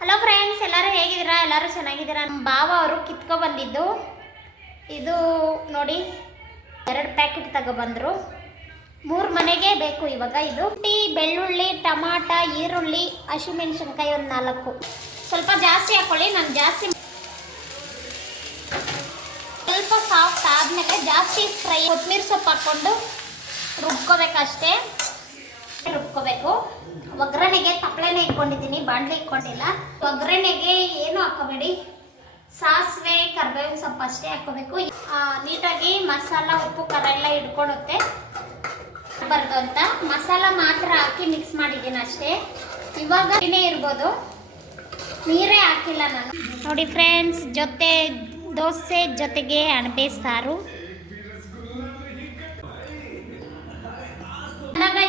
Hello friends ಎಲ್ಲರೂ ಹೇಗಿದ್ದೀರಾ? ಎಲ್ಲರೂ ಚೆನ್ನಾಗಿದ್ದೀರಾ? ನಮ್ಮ ಭಾವ ಅವರು ಕಿತ್ಕೊ ಬಂದಿದ್ದು ಇದು ನೋಡಿ, ಎರಡು ಪ್ಯಾಕೆಟ್ ತಗೊಬಂದರು. ಮೂರು ಮನೆಗೆ ಬೇಕು ಇವಾಗ ಇದು. ಟೀ, ಬೆಳ್ಳುಳ್ಳಿ, ಟಮಾಟ, ಈರುಳ್ಳಿ, ಹಸಿಮೆಣಸಿನ್ಕಾಯಿ ಒಂದು ನಾಲ್ಕು. ಸ್ವಲ್ಪ ಜಾಸ್ತಿ ಹಾಕೊಳ್ಳಿ, ನಾನು ಜಾಸ್ತಿ ಸ್ವಲ್ಪ ಸಾಫ್ಟ್ ಆದಮೇಲೆ ಜಾಸ್ತಿ ಫ್ರೈ ಕೊತ್ತಂಬರಿ ಸೊಪ್ಪು ಹಾಕ್ಕೊಂಡು ರುಬ್ಕೋಬೇಕಷ್ಟೇ. ರುಬ್ಕೋಬೇಕು. ಒಗ್ಗರಣೆಗೆ ತಪ್ಪಲೆನೆ ಇಟ್ಕೊಂಡಿದ್ದೀನಿ, ಬಾಣಲೆ ಇಟ್ಕೊಂಡಿಲ್ಲ. ಒಗ್ಗರಣೆಗೆ ಏನು ಹಾಕೋಬೇಡಿ ಸಾಸಿವೆ, ಕರ್ಬೇವಿನ ಸೊಪ್ಪು ಅಷ್ಟೇ ಹಾಕೋಬೇಕು ನೀಟಾಗಿ ಮಸಾಲ, ಉಪ್ಪು, ಖಾರ ಎಲ್ಲ ಹಿಡ್ಕೊಳುತ್ತೆ. ಬರ್ದು ಅಂತ. ಮಸಾಲ ಮಾತ್ರ ಹಾಕಿ ಮಿಕ್ಸ್ ಮಾಡಿದ್ದೀನಿ ಅಷ್ಟೇ. ಇವಾಗ ಏನೇ ಇರ್ಬೋದು. ನೀರೇ ಹಾಕಿಲ್ಲ ನಾನು. ನೋಡಿ ಫ್ರೆಂಡ್ಸ್ ಜೊತೆ ದೋಸೆ, ಜೊತೆಗೆ ಅಣಬೆ ಸಾರು.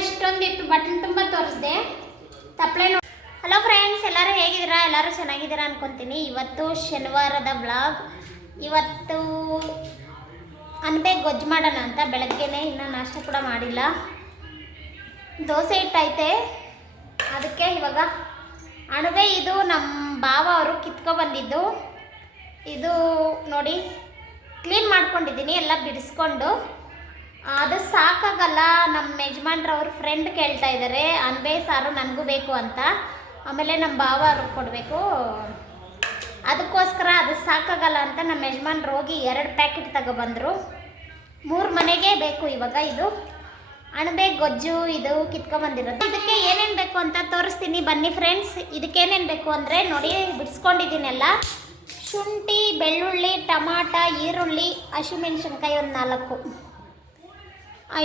ಇಷ್ಟೊಂದಿತ್ತು ಬಟನ್ ತುಂಬ ತೋರಿಸ್ದೆ. ತಪ್ಪಲೆ ಹಲೋ ಫ್ರೆಂಡ್ಸ್ ಎಲ್ಲರೂ ಹೇಗಿದ್ದೀರಾ? ಎಲ್ಲರೂ ಚೆನ್ನಾಗಿದ್ದೀರಾ ಅನ್ಕೊಂತೀನಿ. ಇವತ್ತು ಶನಿವಾರದ ಬ್ಲಾಗ್ ಇವತ್ತು ಅನ್ಬೆ ಗೊಜ್ಜು ಮಾಡೋಣ ಅಂತ ಬೆಳಗ್ಗೆನೆ ಇನ್ನೂ ನಾಷ್ಟ ಕೂಡ ಮಾಡಿಲ್ಲ. ದೋಸೆ ಹಿಟ್ಟೈತೆ. ಅದಕ್ಕೆ ಇವಾಗ ಅಣಬೆ ಇದು ನಮ್ಮ ಬಾವ ಅವರು ಕಿತ್ಕೊ ಬಂದಿದ್ದು. ಇದು ನೋಡಿ ಕ್ಲೀನ್ ಮಾಡ್ಕೊಂಡಿದ್ದೀನಿ, ಎಲ್ಲ ಬಿಡಿಸ್ಕೊಂಡು. ಅದು ಸಾಕಾಗಲ್ಲ, ನಮ್ಮ ಯಜಮಾನ್ರವ್ರ ಫ್ರೆಂಡ್ ಕೇಳ್ತಾ ಇದ್ದಾರೆ ಅನ್ಬೇ ಸಾರು ನನಗೂ ಬೇಕು ಅಂತ. ಆಮೇಲೆ ನಮ್ಮ ಭಾವ ಅವ್ರಿಗೆ ಕೊಡಬೇಕು. ಅದಕ್ಕೋಸ್ಕರ ಅದು ಸಾಕಾಗಲ್ಲ ಅಂತ ನಮ್ಮ ಯಜಮಾನ್ರು ಹೋಗಿ ಎರಡು ಪ್ಯಾಕೆಟ್ ತಗೊಬಂದರು. ಮೂರು ಮನೆಗೆ ಬೇಕು ಇವಾಗ ಇದು. ಅಣಬೆ ಗೊಜ್ಜು ಇದು ಕಿತ್ಕೊಂಬಂದಿರೋದು. ಇದಕ್ಕೆ ಏನೇನು ಬೇಕು ಅಂತ ತೋರಿಸ್ತೀನಿ. ಬನ್ನಿ ಫ್ರೆಂಡ್ಸ್ ಇದಕ್ಕೇನೇನು ಬೇಕು ಅಂದರೆ ನೋಡಿ, ಬಿಡಿಸ್ಕೊಂಡಿದ್ದೀನೆಲ್ಲ. ಶುಂಠಿ, ಬೆಳ್ಳುಳ್ಳಿ, ಟಮಾಟ, ಈರುಳ್ಳಿ, ಹಸಿಮೆಣ್ಸಿನ್ಕಾಯಿ ಒಂದು ನಾಲ್ಕು.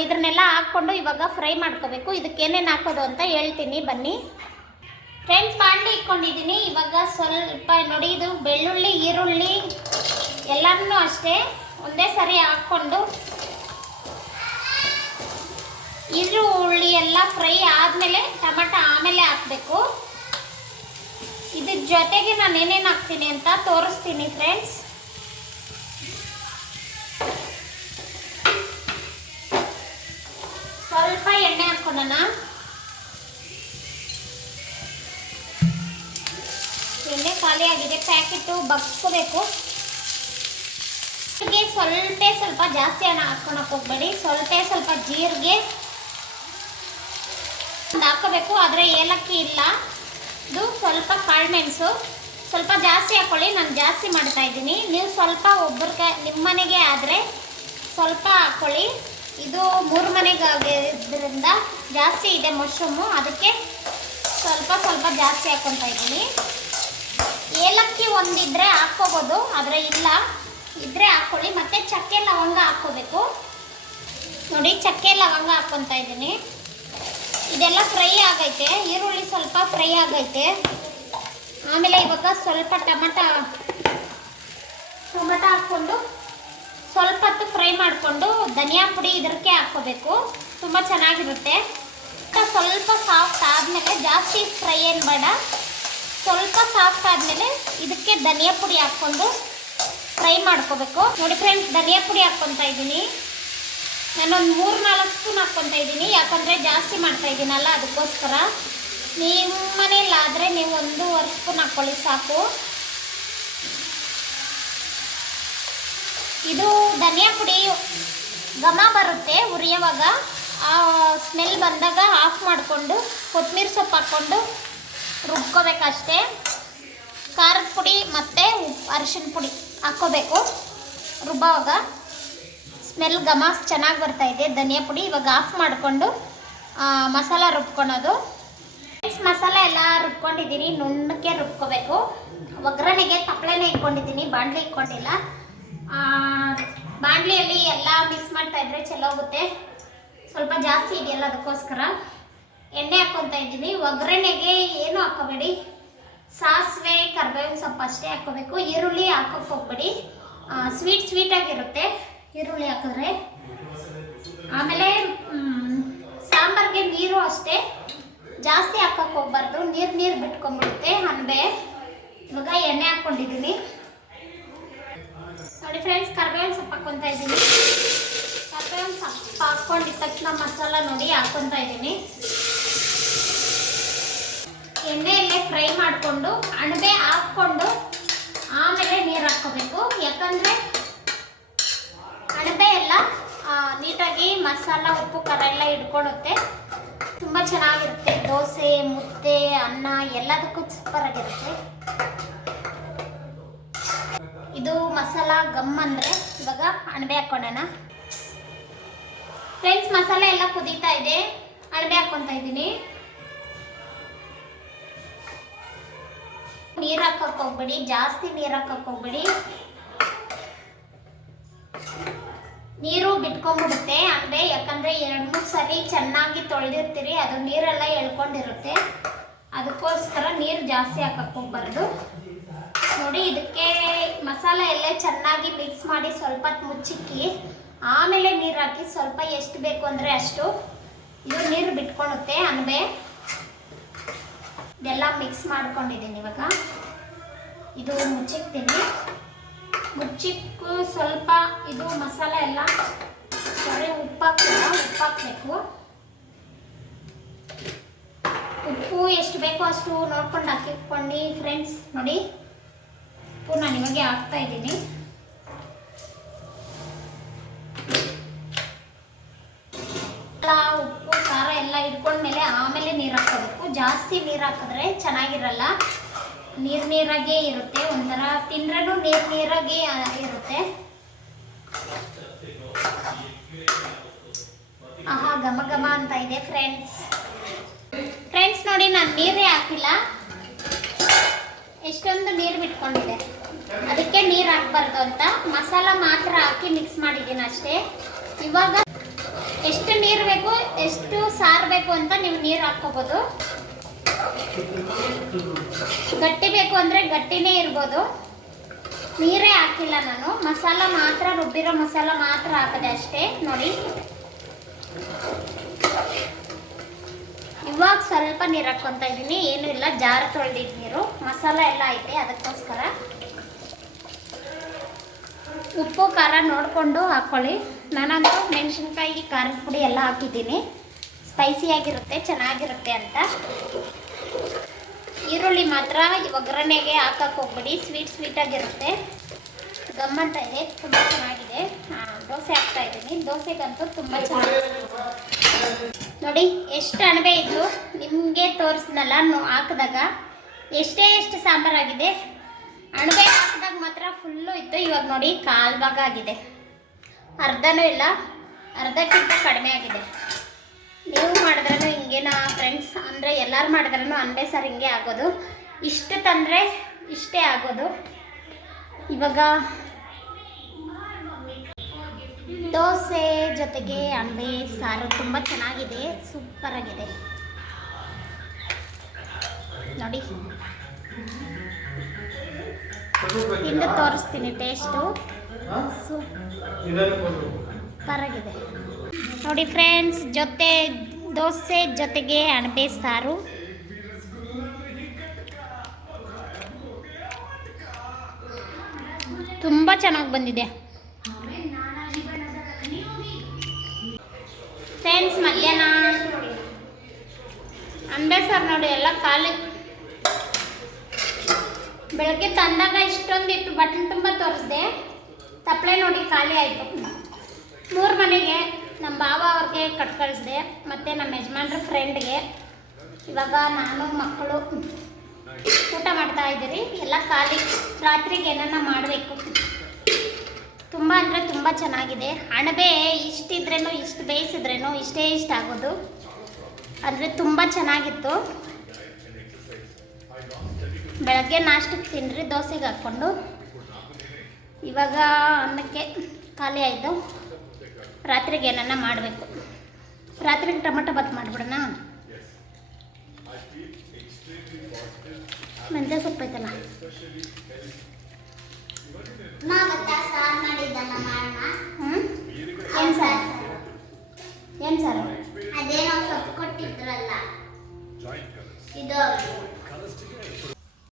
ಇದನ್ನೆಲ್ಲ ಹಾಕ್ಕೊಂಡು ಇವಾಗ ಫ್ರೈ ಮಾಡ್ಕೋಬೇಕು. ಇದಕ್ಕೆ ಏನೇನು ಹಾಕೋದು ಅಂತ ಹೇಳ್ತೀನಿ. ಬನ್ನಿ. ಫ್ರೆಂಡ್ಸ್ ಬಾಣಲಿ ಇಟ್ಕೊಂಡಿದ್ದೀನಿ. ಇವಾಗ ಸ್ವಲ್ಪ ನೋಡಿ, ಇದು ಬೆಳ್ಳುಳ್ಳಿ, ಈರುಳ್ಳಿ ಎಲ್ಲನೂ ಅಷ್ಟೇ. ಒಂದೇ ಸರಿ ಹಾಕ್ಕೊಂಡು ಈರುಳ್ಳಿ ಎಲ್ಲ ಫ್ರೈ ಆದಮೇಲೆ ಟಮಟ ಆಮೇಲೆ ಹಾಕಬೇಕು. ಇದ್ರ ಜೊತೆಗೆ ನಾನು ಏನೇನು ಹಾಕ್ತೀನಿ ಅಂತ ತೋರಿಸ್ತೀನಿ ಫ್ರೆಂಡ್ಸ್ ಸ್ವಲ್ಪ ಹಾಕ್ಕೊಳ್ಳೋಣ ಎಣ್ಣೆ ಖಾಲಿ ಆಗಿದೆ, ಪ್ಯಾಕೆಟು ಬಗ್ಸ್ಕೋಬೇಕು. ಜೀರಿಗೆ ಸ್ವಲ್ಪ ಸ್ವಲ್ಪ ಜಾಸ್ತಿ ಹಣ ಹಾಕ್ಕೊಳಕ್ ಹೋಗ್ಬೇಡಿ. ಸ್ವಲ್ಪ ಸ್ವಲ್ಪ ಜೀರಿಗೆ ಹಾಕೋಬೇಕು. ಆದರೆ ಏಲಕ್ಕಿ ಇಲ್ಲ. ಇದು ಸ್ವಲ್ಪ ಕಾಳುಮೆಣಸು ಸ್ವಲ್ಪ ಜಾಸ್ತಿ ಹಾಕ್ಕೊಳ್ಳಿ ನಾನು ಜಾಸ್ತಿ ಮಾಡ್ತಾ ಇದ್ದೀನಿ. ನೀವು ಸ್ವಲ್ಪ ಒಬ್ಬರಿಗೆ ನಿಮ್ಮ ಮನೆಗೆ ಆದರೆ ಸ್ವಲ್ಪ ಹಾಕ್ಕೊಳ್ಳಿ ಇದು ಮೂರು ಮನೆಗಾಗಿದ್ದರಿಂದ ಜಾಸ್ತಿ ಇದೆ ಮಶ್ರೂಮು. ಅದಕ್ಕೆ ಸ್ವಲ್ಪ ಸ್ವಲ್ಪ ಜಾಸ್ತಿ ಹಾಕ್ಕೊತಾ ಇದ್ದೀನಿ. ಏಲಕ್ಕಿ ಒಂದಿದ್ರೆ ಹಾಕ್ಕೋಬೋದು, ಆದರೆ ಇಲ್ಲ. ಇದ್ರೆ ಹಾಕ್ಕೊಳ್ಳಿ ಮತ್ತು ಚಕ್ಕೆ ಲವಂಗ ಹಾಕ್ಕೋಬೇಕು. ನೋಡಿ, ಚಕ್ಕೆ ಲವಂಗ ಹಾಕ್ಕೊತಾ ಇದ್ದೀನಿ. ಇದೆಲ್ಲ ಫ್ರೈ ಆಗೈತೆ. ಈರುಳ್ಳಿ ಸ್ವಲ್ಪ ಫ್ರೈ ಆಗೈತೆ. ಆಮೇಲೆ ಇವಾಗ ಸ್ವಲ್ಪ ಟಮಟ, ಟೊಮಟ ಹಾಕ್ಕೊಂಡು ಹೊತ್ತು ಫ್ರೈ ಮಾಡಿಕೊಂಡು ಧನಿಯಾ ಪುಡಿ ಇದಕ್ಕೆ ಹಾಕ್ಕೋಬೇಕು. ತುಂಬ ಚೆನ್ನಾಗಿರುತ್ತೆ. ಸ್ವಲ್ಪ ಸಾಫ್ಟ್ ಆದಮೇಲೆ ಜಾಸ್ತಿ ಫ್ರೈ ಏನು ಬೇಡ. ಸ್ವಲ್ಪ ಸಾಫ್ಟ್ ಆದಮೇಲೆ ಇದಕ್ಕೆ ಧನಿಯಾ ಪುಡಿ ಹಾಕ್ಕೊಂಡು ಫ್ರೈ ಮಾಡ್ಕೋಬೇಕು. ನೋಡಿ ಫ್ರೆಂಡ್ಸ್ ಧನಿಯಾ ಪುಡಿ ಹಾಕ್ಕೊತಾ ಇದ್ದೀನಿ. ನಾನೊಂದು ಮೂರು ನಾಲ್ಕು ಸ್ಪೂನ್ ಹಾಕ್ಕೊತಾ ಇದ್ದೀನಿ. ಯಾಕಂದರೆ ಜಾಸ್ತಿ ಮಾಡ್ತಾ ಇದ್ದೀನಲ್ಲ, ಅದಕ್ಕೋಸ್ಕರ. ನಿಮ್ಮ ಮನೇಲಾದರೆ ನೀವು ಒಂದೂವರೆ ಸ್ಪೂನ್ ಹಾಕ್ಕೊಳ್ಳಿ, ಸಾಕು. ಇದು ಧನಿಯಾ ಪುಡಿ ಘಮ ಬರುತ್ತೆ ಉರಿಯುವಾಗ ಆ ಸ್ಮೆಲ್ ಬಂದಾಗ ಆಫ್ ಮಾಡಿಕೊಂಡು ಕೊತ್ತಂಬರಿ ಸೊಪ್ಪು ಹಾಕ್ಕೊಂಡು ರುಬ್ಕೋಬೇಕಷ್ಟೇ. ಖಾರದ ಪುಡಿ ಮತ್ತು ಉಪ್ಪು ಅರಿಶಿನ ಪುಡಿ ಹಾಕ್ಕೋಬೇಕು. ರುಬ್ಬವಾಗ ಸ್ಮೆಲ್ ಘಮ ಚೆನ್ನಾಗಿ ಬರ್ತಾ ಇದೆ ಧನಿಯಾ ಪುಡಿ. ಇವಾಗ ಆಫ್ ಮಾಡಿಕೊಂಡು ಮಸಾಲ ರುಬ್ಕೊಳೋದು. ಮಸಾಲ ಎಲ್ಲ ರುಬ್ಕೊಂಡಿದ್ದೀನಿ. ನುಣ್ಣಕ್ಕೆ ರುಬ್ಕೋಬೇಕು. ಒಗ್ಗರಣೆಗೆ ತಪ್ಪಳೆನೇ ಇಟ್ಕೊಂಡಿದ್ದೀನಿ, ಬಾಂಡ್ಲಿ ಇಟ್ಕೊಂಡಿಲ್ಲ. ಬಾಣಲಿಯಲ್ಲಿ ಎಲ್ಲ ಮಿಕ್ಸ್ ಮಾಡ್ತಾ ಇದ್ರೆ ಚೆಲ್ಲೋಗುತ್ತೆ ಸ್ವಲ್ಪ ಜಾಸ್ತಿ ಇದೆಯಲ್ಲ ಅದಕ್ಕೋಸ್ಕರ. ಎಣ್ಣೆ ಹಾಕ್ಕೊತಾ ಇದ್ದೀನಿ ಒಗ್ಗರಣೆಗೆ ಏನು ಹಾಕೋಬೇಡಿ ಸಾಸಿವೆ, ಕರ್ಬೇವಿನ ಸೊಪ್ಪು ಅಷ್ಟೇ ಹಾಕೋಬೇಕು ಈರುಳ್ಳಿ ಹಾಕೋಕೆ ಹೋಗ್ಬೇಡಿ. ಸ್ವೀಟ್ ಸ್ವೀಟಾಗಿರುತ್ತೆ ಈರುಳ್ಳಿ ಹಾಕಿದ್ರೆ. ಆಮೇಲೆ ಸಾಂಬಾರ್ಗೆ ನೀರು ಅಷ್ಟೇ. ಜಾಸ್ತಿ ಹಾಕೋಕೆ ಹೋಗ್ಬಾರ್ದು. ನೀರು ನೀರು ಬಿಟ್ಕೊಂಡ್ಬಿಡುತ್ತೆ. ಅನ್ಬೆ ಇವಾಗ ಎಣ್ಣೆ ಹಾಕ್ಕೊಂಡಿದ್ದೀನಿ ನೋಡಿ ಫ್ರೆಂಡ್ಸ್ ಕರ್ಬೇವಿನ ಸೊಪ್ಪು ಹಾಕ್ಕೊತಾ ಇದ್ದೀನಿ. ಕರ್ಬೇವಿನ ಸೊಪ್ಪು ಹಾಕ್ಕೊಂಡಿದ್ದ ತಕ್ಷಣ ಮಸಾಲ ನೋಡಿ ಹಾಕ್ಕೊತಾ ಇದ್ದೀನಿ. ಎಣ್ಣೆಯಲ್ಲೇ ಫ್ರೈ ಮಾಡಿ ಮಾಡಿಕೊಂಡು, ಅಣಬೆ ಹಾಕ್ಕೊಂಡು ಆಮೇಲೆ ನೀರು ಹಾಕ್ಕೋಬೇಕು. ಯಾಕಂದರೆ ಅಣಬೆ ಎಲ್ಲ ನೀಟಾಗಿ ಮಸಾಲ, ಉಪ್ಪು, ಖಾರ ಎಲ್ಲ ಹಿಡ್ಕೊಳುತ್ತೆ. ತುಂಬ ಚೆನ್ನಾಗಿರುತ್ತೆ. ದೋಸೆ, ಮುದ್ದೆ, ಅನ್ನ ಎಲ್ಲದಕ್ಕೂ ಸೂಪರಾಗಿರುತ್ತೆ ಇದು ಮಸಾಲ ಗಮ್ ಅಂದರೆ ಇವಾಗ ಅಣಬೆ ಹಾಕ್ಕೊಳ್ಳೋಣ ಫ್ರೆಂಡ್ಸ್ ಮಸಾಲೆ ಎಲ್ಲ ಕುದೀತಾ ಇದೆ. ಅಣಬೆ ಹಾಕ್ಕೊತಾ ಇದ್ದೀನಿ. ನೀರು ಹಾಕಕ್ಕೆ ಹೋಗ್ಬೇಡಿ, ಜಾಸ್ತಿ ನೀರು ಹಾಕಕ್ಕೆ ಹೋಗ್ಬೇಡಿ. ನೀರು ಬಿಟ್ಕೊಂಡ್ಬಿಡುತ್ತೆ ಅಂದರೆ ಯಾಕಂದರೆ ಎರಡು ಮೂರು ಸರಿ ಚೆನ್ನಾಗಿ ತೊಳೆದಿರ್ತೀರಿ, ಅದು ನೀರೆಲ್ಲ ಎಳ್ಕೊಂಡಿರುತ್ತೆ. ಅದಕ್ಕೋಸ್ಕರ ನೀರು ಜಾಸ್ತಿ ಹಾಕಕ್ಕೆ ಹೋಗ್ಬಾರ್ದು. ನೋಡಿ, ಇದಕ್ಕೆ ಮಸಾಲ ಎಲ್ಲ ಚೆನ್ನಾಗಿ ಮಿಕ್ಸ್ ಮಾಡಿ ಸ್ವಲ್ಪ ಮುಚ್ಚಿಕ್ಕಿ, ಆಮೇಲೆ ನೀರು ಹಾಕಿ ಸ್ವಲ್ಪ ಎಷ್ಟು ಬೇಕು ಅಂದರೆ ಅಷ್ಟು. ಇದು ನೀರು ಬಿಟ್ಕೊಳುತ್ತೆ ಅನ್ಬೆ. ಇದೆಲ್ಲ ಮಿಕ್ಸ್ ಮಾಡ್ಕೊಂಡಿದ್ದೀನಿ ಇವಾಗ. ಇದು ಮುಚ್ಚಿಕ್ತೀನಿ. ಮುಚ್ಚಿಕ್ಕು ಸ್ವಲ್ಪ ಇದು ಮಸಾಲೆ ಎಲ್ಲ, ಸಾರಿ ಉಪ್ಪು ಹಾಕ್ತಿಲ್ಲ ಉಪ್ಪು ಹಾಕ್ಬೇಕು ಉಪ್ಪು ಎಷ್ಟು ಬೇಕೋ ಅಷ್ಟು ನೋಡ್ಕೊಂಡು ಹಾಕಿಕೊಂಡು ಫ್ರೆಂಡ್ಸ್ ನೋಡಿ. ಉಪ್ಪು ನಾನು ಇವಾಗೆ ಹಾಕ್ತಾ ಇದ್ದೀನಿ. ಉಪ್ಪು, ಖಾರ ಎಲ್ಲ ಹಿಡ್ಕೊಂಡ್ಮೇಲೆ ಆಮೇಲೆ ನೀರು ಹಾಕೋಬೇಕು ಜಾಸ್ತಿ ನೀರು ಹಾಕಿದ್ರೆ ಚೆನ್ನಾಗಿರಲ್ಲ. ನೀರು ನೀರಾಗೇ ಇರುತ್ತೆ. ಒಂಥರ ತಿಂದ್ರೂ ನೀರು ನೀರಾಗೆ ಇರುತ್ತೆ. ಆಹಾ, ಘಮ ಘಮ ಅಂತ ಇದೆ ಫ್ರೆಂಡ್ಸ್ ಫ್ರೆಂಡ್ಸ್ ನೋಡಿ, ನಾನು ನೀರೇ ಹಾಕಿಲ್ಲ. ಎಷ್ಟೊಂದು ನೀರು ಬಿಟ್ಕೊಂಡಿದೆ. ಅದಕ್ಕೆ ನೀರು ಹಾಕ್ಬಾರ್ದು ಅಂತ ಮಸಾಲ ಮಾತ್ರ ಹಾಕಿ ಮಿಕ್ಸ್ ಮಾಡಿದ್ದೀನಿ ಅಷ್ಟೇ. ಇವಾಗ ಎಷ್ಟು ನೀರು ಬೇಕು, ಎಷ್ಟು ಸಾರು ಬೇಕು ಅಂತ ನೀವು ನೀರು ಹಾಕ್ಕೋಬೋದು. ಗಟ್ಟಿ ಬೇಕು ಅಂದರೆ ಗಟ್ಟಿನೇ ಇರ್ಬೋದು. ನೀರೇ ಹಾಕಿಲ್ಲ ನಾನು. ಮಸಾಲ ಮಾತ್ರ, ರುಬ್ಬಿರೋ ಮಸಾಲ ಮಾತ್ರ ಹಾಕಿದೆ ಅಷ್ಟೇ. ನೋಡಿ. ಇವಾಗ ಸ್ವಲ್ಪ ನೀರು ಹಾಕ್ಕೊತ ಇದ್ದೀನಿ ಏನೂ ಇಲ್ಲ, ಜಾರ ತೊಳೆದಿದ್ದ ನೀರು. ಮಸಾಲ ಎಲ್ಲ ಐತೆ, ಅದಕ್ಕೋಸ್ಕರ. ಉಪ್ಪು, ಖಾರ ನೋಡಿಕೊಂಡು ಹಾಕ್ಕೊಳ್ಳಿ ನಾನಂತೂ ಮೆಣಸಿನ್ಕಾಯಿ, ಖಾರದ ಪುಡಿ ಎಲ್ಲ ಹಾಕಿದ್ದೀನಿ. ಸ್ಪೈಸಿಯಾಗಿರುತ್ತೆ ಚೆನ್ನಾಗಿರುತ್ತೆ ಅಂತ. ಈರುಳ್ಳಿ ಮಾತ್ರ ಒಗ್ಗರಣೆಗೆ ಹಾಕಕ್ಕೆ ಹೋಗ್ಬಿಡಿ. ಸ್ವೀಟ್ ಸ್ವೀಟಾಗಿರುತ್ತೆ ಗಮ್ಮಂತ ಇದೆ, ತುಂಬ ಚೆನ್ನಾಗಿದೆ. ದೋಸೆ ಹಾಕ್ತಾ ಇದ್ದೀನಿ ದೋಸೆಗಂತೂ ತುಂಬ ಚೆನ್ನಾಗಿದೆ ನೋಡಿ, ಎಷ್ಟು ಅಣಬೆ ಇತ್ತು ನಿಮಗೆ ತೋರಿಸ್ನಲ್ಲ ಹಾಕಿದಾಗ. ಎಷ್ಟೇ ಎಷ್ಟು ಸಾಂಬಾರಾಗಿದೆ. ಅಣಬೆ ಹಾಕಿದಾಗ ಮಾತ್ರ ಫುಲ್ಲು ಇತ್ತು. ಇವಾಗ ನೋಡಿ, ಕಾಲು ಭಾಗ ಆಗಿದೆ. ಅರ್ಧನೂ ಇಲ್ಲ. ಅರ್ಧಕ್ಕಿಂತ ಕಡಿಮೆ ಆಗಿದೆ. ನೀವು ಮಾಡಿದ್ರೂ ಹಿಂಗೇನಾ ಫ್ರೆಂಡ್ಸ್ ಅಂದರೆ ಎಲ್ಲರೂ ಮಾಡಿದ್ರೂ ಅನ್ಬೆ ಸರ್ ಹಿಂಗೆ ಆಗೋದು. ಇಷ್ಟು ತಂದರೆ ಇಷ್ಟೇ ಆಗೋದು. ಇವಾಗ ದೋಸೆ ಜೊತೆಗೆ ಅಂಬೆ ಸಾರು ತುಂಬ ಚೆನ್ನಾಗಿದೆ ಸೂಪರಾಗಿದೆ ನೋಡಿ. ತಿಂದು ತೋರಿಸ್ತೀನಿ ಟೇಸ್ಟು ಸೂಪರಾಗಿದೆ ನೋಡಿ ಫ್ರೆಂಡ್ಸ್ ಜೊತೆ, ದೋಸೆ ಜೊತೆಗೆ ಅಣಬೆ ಸಾರು. ತುಂಬ ಚೆನ್ನಾಗಿ ಬಂದಿದೆ. ಫ್ರೆಂಡ್ಸ್ ಮಧ್ಯಾಹ್ನ. ಅಂಬೇಡ್ ಸರ್ ನೋಡಿ, ಎಲ್ಲ ಖಾಲಿ. ಬೆಳಗ್ಗೆ ತಂದಾಗ ಇಷ್ಟೊಂದಿತ್ತು ಬಟನ್ ತುಂಬ ತೋರಿಸ್ದೆ. ತಪ್ಪಲೆ ನೋಡಿ, ಖಾಲಿ ಆಯಿತು. ಮೂರು ಮನೆಗೆ ನಮ್ಮ ಬಾವ ಅವ್ರಿಗೆ ಕಟ್ ಕಳಿಸ್ದೆ, ಮತ್ತು ನಮ್ಮ ಯಜಮಾನ್ರ ಫ್ರೆಂಡ್ಗೆ ಇವಾಗ ನಾನು, ಮಕ್ಕಳು. ಊಟ ಮಾಡ್ತಾ ಇದ್ದೀರಿ, ಎಲ್ಲ ಖಾಲಿ. ರಾತ್ರಿಗೆ ಏನನ್ನ ಮಾಡಬೇಕು. ತುಂಬ ಅಂದರೆ ತುಂಬ ಚೆನ್ನಾಗಿದೆ. ಅಣಬೆ ಇಷ್ಟಿದ್ರೇನು, ಇಷ್ಟು ಬೇಯಿಸಿದ್ರೇನು ಇಷ್ಟೇ ಇಷ್ಟ ಆಗೋದು. ಅಂದರೆ ತುಂಬ ಚೆನ್ನಾಗಿತ್ತು. ಬೆಳಗ್ಗೆ ನಾಷ್ಟಕ್ಕೆ ತಿನ್ನಿರಿ ದೋಸೆಗೆ ಹಾಕ್ಕೊಂಡು. ಇವಾಗ ಅನ್ನಕ್ಕೆ ಖಾಲಿ ಆಯಿತು ರಾತ್ರಿಗೆ ಏನನ್ನ ಮಾಡಬೇಕು. ರಾತ್ರಿಗೆ ಟೊಮೆಟೊ ಬಾತ್ ಮಾಡಿಬಿಡೋಣ. ಮೆಂತ್ಯ ಸೊಪ್ಪು ಐತಲ್ಲ ಏನು ಸಾರು? ಏನು ಸಾರು? ಅದೇನೋ ಸೊಪ್ಪು ಕೊಟ್ಟಿದ್ರಲ್ಲ. ಇದು